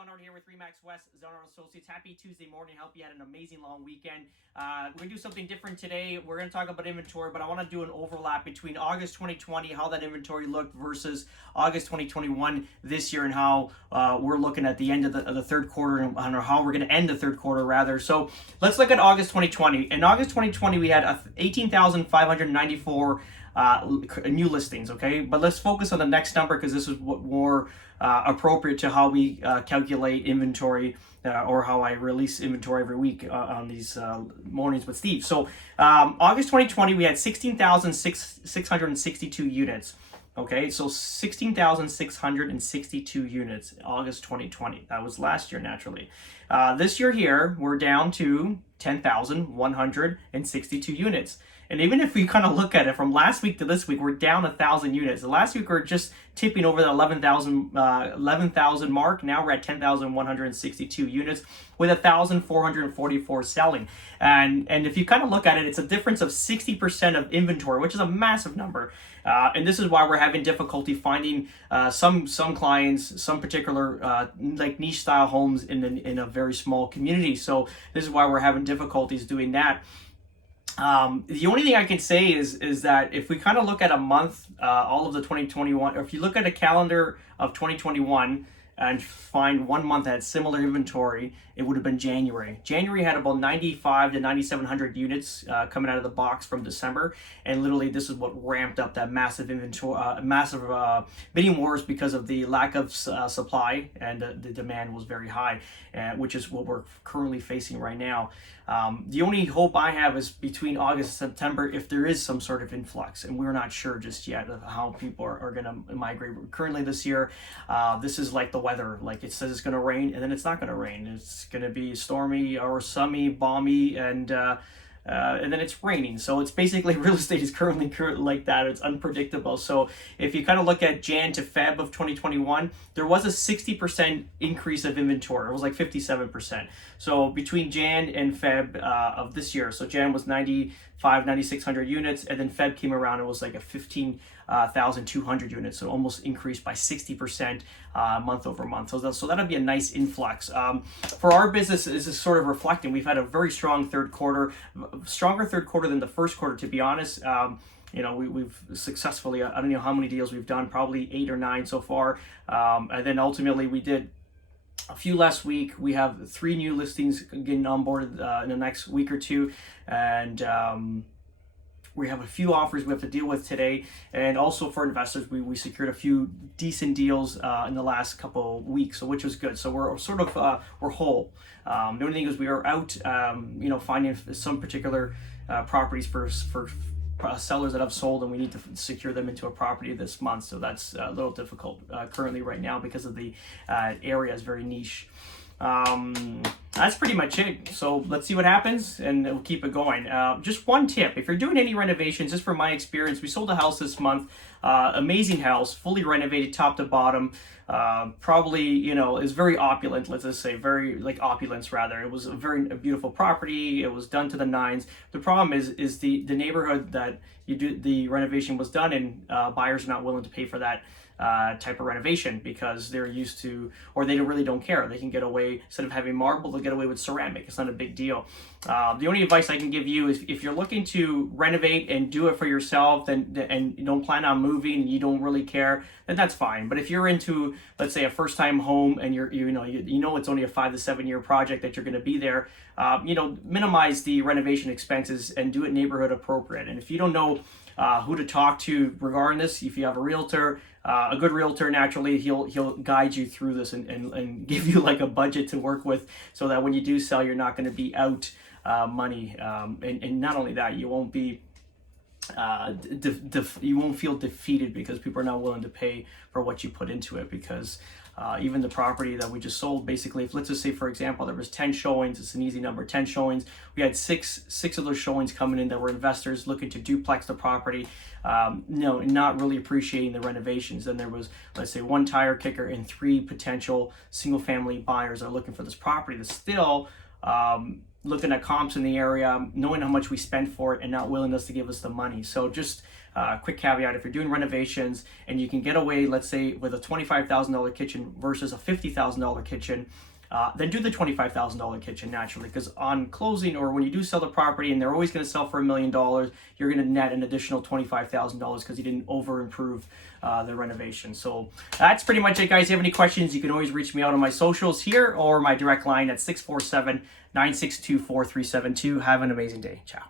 Zonard here with Remax West Zonard Associates. Happy Tuesday morning. Hope you had an amazing long weekend. We're going to do something different today. We're going to talk about inventory, but I want to do an overlap between August 2020, how that inventory looked, versus August 2021 this year, and how we're looking at the end of the third quarter, and how we're going to end the third quarter, rather. So let's look at August 2020. In August 2020, we had 18,594 new listings, okay? But let's focus on the next number, because this is what more appropriate to how we calculate inventory, or how I release inventory every week on these mornings with Steve. So August 2020, we had 16,662 units. Okay, so 16,662 units, August 2020. That was last year, naturally. This year here, we're down to 10,162 units. And even if we kind of look at it from last week to this week, we're down 1,000 units. The last week, we're just tipping over the 11,000 mark. Now we're at 10,162 units with 1,444 selling. And if you kind of look at it, it's a difference of 60% of inventory, which is a massive number. And this is why we're having difficulty finding some clients, some particular like niche style homes in a very small community. So this is why we're having difficulties doing that. The only thing I can say is that if we kind of look at a month, all of the 2021, or if you look at a calendar of 2021 and find 1 month that had similar inventory, it would have been January. January had about 95 to 9,700 units coming out of the box from December, and literally this is what ramped up that massive inventory, massive bidding wars, because of the lack of supply, and the demand was very high, which is what we're currently facing right now. The only hope I have is between August and September, if there is some sort of influx, and we're not sure just yet of how people are going to migrate. Currently this year, this is like the weather. Like, it says it's going to rain, and then it's not going to rain. It's going to be stormy or sunny, balmy, and then it's raining. So it's basically, real estate is currently like that. It's unpredictable. So if you kind of look at Jan to Feb of 2021, there was a 60% increase of inventory. It was like 57%. So between Jan and Feb of this year, so Jan was 9,600 units, and then Feb came around, it was like a 15,200 units, so almost increased by 60% month over month. So that'll be a nice influx. For our business, this is sort of reflecting. We've had a very strong third quarter, stronger third quarter than the first quarter, to be honest. You know, we've successfully, I don't know how many deals we've done, probably 8 or 9 so far. And then ultimately we did a few last week. We have 3 new listings getting onboarded in the next week or two, and we have a few offers we have to deal with today. And also for investors, we secured a few decent deals in the last couple of weeks, so which was good. So we're sort of we're whole. The only thing is we are out, finding some particular properties for sellers that have sold, and we need to secure them into a property this month. So that's a little difficult currently right now, because of the area is very niche. That's pretty much it. So let's see what happens, and we'll keep it going. Just one tip: if you're doing any renovations, just from my experience, we sold a house this month, amazing house, fully renovated top to bottom. Probably, is very opulent. Let's just say very opulence rather. It was a beautiful property. It was done to the nines. The problem is the neighborhood that the renovation was done in. Buyers are not willing to pay for that type of renovation, because they're used to, or they really don't care. They can get away, instead of having marble, they'll get away with ceramic. It's not a big deal. The only advice I can give you is, if you're looking to renovate and do it for yourself, and you don't plan on moving, and you don't really care, then that's fine. But if you're into, let's say, a first-time home, and you know it's only a 5 to 7 year project that you're going to be there, minimize the renovation expenses and do it neighborhood appropriate. And if you don't know who to talk to regarding this, if you have a realtor, a good realtor, naturally he'll guide you through this and give you like a budget to work with, so that when you do sell, you're not going to be out money, and not only that, you won't be you won't feel defeated because people are not willing to pay for what you put into it. Because even the property that we just sold, basically, if let's just say, for example, there was 10 showings, it's an easy number, 10 showings. We had six of those showings coming in that were investors looking to duplex the property, not really appreciating the renovations. Then there was, let's say, 1 tire kicker and 3 potential single family buyers that are looking for this property. That's still looking at comps in the area, knowing how much we spend for it, and not willingness to give us the money. So just quick caveat, if you're doing renovations and you can get away, let's say, with a $25,000 kitchen versus a $50,000 kitchen, then do the $25,000 kitchen naturally, because on closing, or when you do sell the property and they're always going to sell for $1 million, you're going to net an additional $25,000 because you didn't over improve the renovation. So that's pretty much it, guys. If you have any questions, you can always reach me out on my socials here or my direct line at 647-962-4372. Have an amazing day. Ciao.